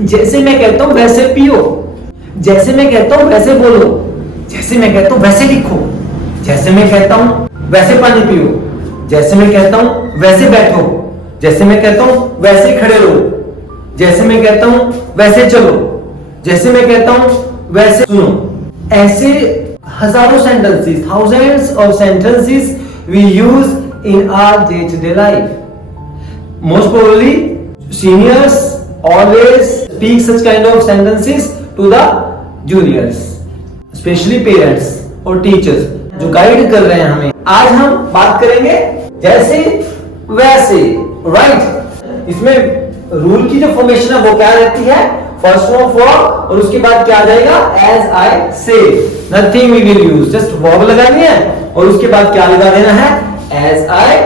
जैसे मैं कहता हूं वैसे पियो, जैसे मैं कहता हूं वैसे बोलो, जैसे मैं कहता हूं वैसे लिखो, जैसे मैं कहता हूं वैसे पानी पियो, जैसे मैं कहता हूं वैसे बैठो, जैसे मैं कहता हूं वैसे खड़े रहो, जैसे मैं कहता हूं वैसे चलो, जैसे मैं कहता हूं वैसे सुनो। ऐसे हजारों sentences, thousands of sentences we use in our day to day life. Most probably seniors always speak such kind of sentences to the juniors, especially parents और teachers जो गाइड कर रहे हैं हमें। आज हम बात करेंगे जैसे वैसे, राइट। इसमें रूल की जो फॉर्मेशन है वो क्या रहती है, फर्स्ट फॉर्म फॉर और उसके बाद क्या आ जाएगा, as I say. Nothing we will use, just verb लगानी है और उसके बाद क्या लगा देना है, एज आई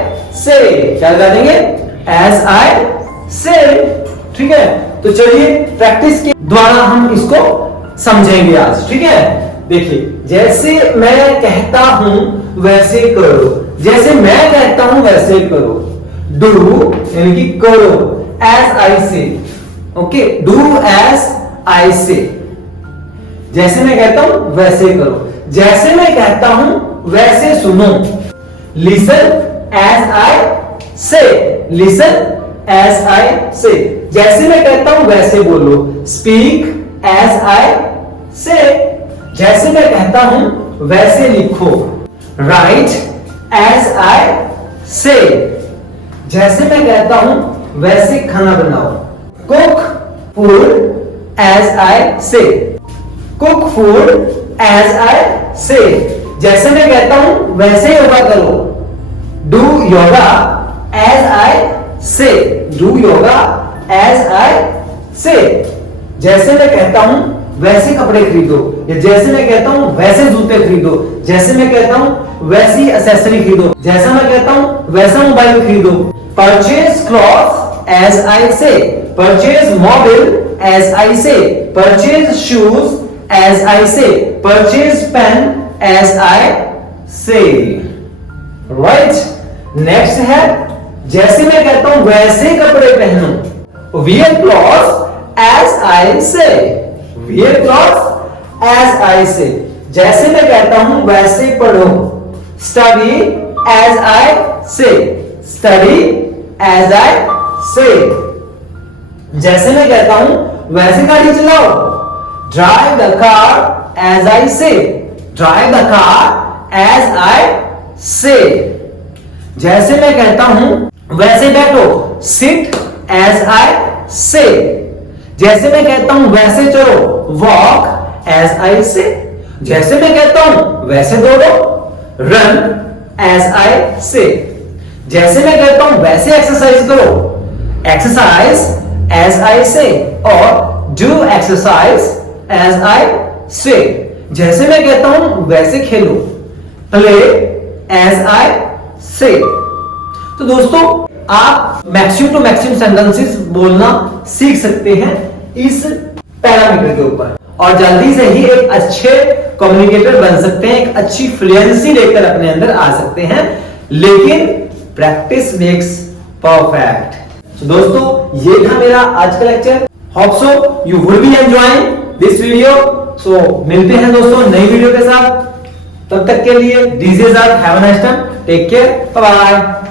से। क्या लगा देंगे, एज आई से। ठीक है, तो चलिए प्रैक्टिस के द्वारा हम इसको समझेंगे आज। ठीक है, देखिए जैसे मैं कहता हूं वैसे करो, जैसे मैं कहता हूं वैसे करो, डू यानी कि करो, एज आई से। Okay, do as I say. जैसे मैं कहता हूं वैसे करो, जैसे मैं कहता हूं वैसे सुनो, लिसन एज आई से, लिसन एज आई से। जैसे मैं कहता हूं वैसे बोलो, स्पीक एज आई से। जैसे मैं कहता हूं वैसे लिखो, राइट एज आई से। जैसे मैं कहता हूं वैसे खाना बनाओ, कुक फूड एज आई से, cook food as I say. जैसे मैं कहता हूं वैसे योगा करो, डू योगा एज आई से, do yoga as I say. जैसे मैं कहता हूं वैसे कपड़े खरीदो, या जैसे मैं कहता हूं वैसे जूते खरीदो, जैसे मैं कहता हूं वैसी एक्सेसरी खरीदो, जैसा मैं कहता हूं वैसा मोबाइल खरीदो। परचेज क्लॉथ एज आई से, परचेज मोबाइल एज आई से, परचेज शूज एज आई से, परचेज पेन एज आई से। राइट, नेक्स्ट है जैसे मैं कहता हूं वैसे कपड़े पहनो, वियर क्लॉथ्स एज आई से, wear clothes as I say. जैसे मैं कहता हूं वैसे पढ़ो, स्टडी एज आई से, स्टडी एज आई से। जैसे मैं कहता हूं वैसे गाड़ी चलाओ, drive the car as I say, drive the car as I say. जैसे मैं कहता हूं वैसे बैठो, सिट एज आई से। जैसे मैं कहता हूं वैसे चलो, वॉक एज आई से। जैसे मैं कहता हूं वैसे दौड़ो, रन एज आई से। जैसे मैं कहता हूं वैसे एक्सरसाइज करो, एक्सरसाइज एज आई से, और do exercise as I say. जैसे मैं कहता हूं वैसे खेलो, प्ले एज आई से। तो दोस्तों आप मैक्सिमम टू मैक्सिमम सेंटेंसेस बोलना सीख सकते हैं इस पैरामीटर के ऊपर, और जल्दी से ही एक अच्छे कम्युनिकेटर बन सकते हैं, एक अच्छी फ्लुएंसी लेकर अपने अंदर आ सकते हैं। लेकिन प्रैक्टिस मेक्स परफेक्ट। तो दोस्तों ये था मेरा आज का lecture. Hope so you would be enjoying this video. So मिलते हैं दोस्तों नई वीडियो के साथ, तब तक के लिए दीजिए have a nice time, take care, bye bye.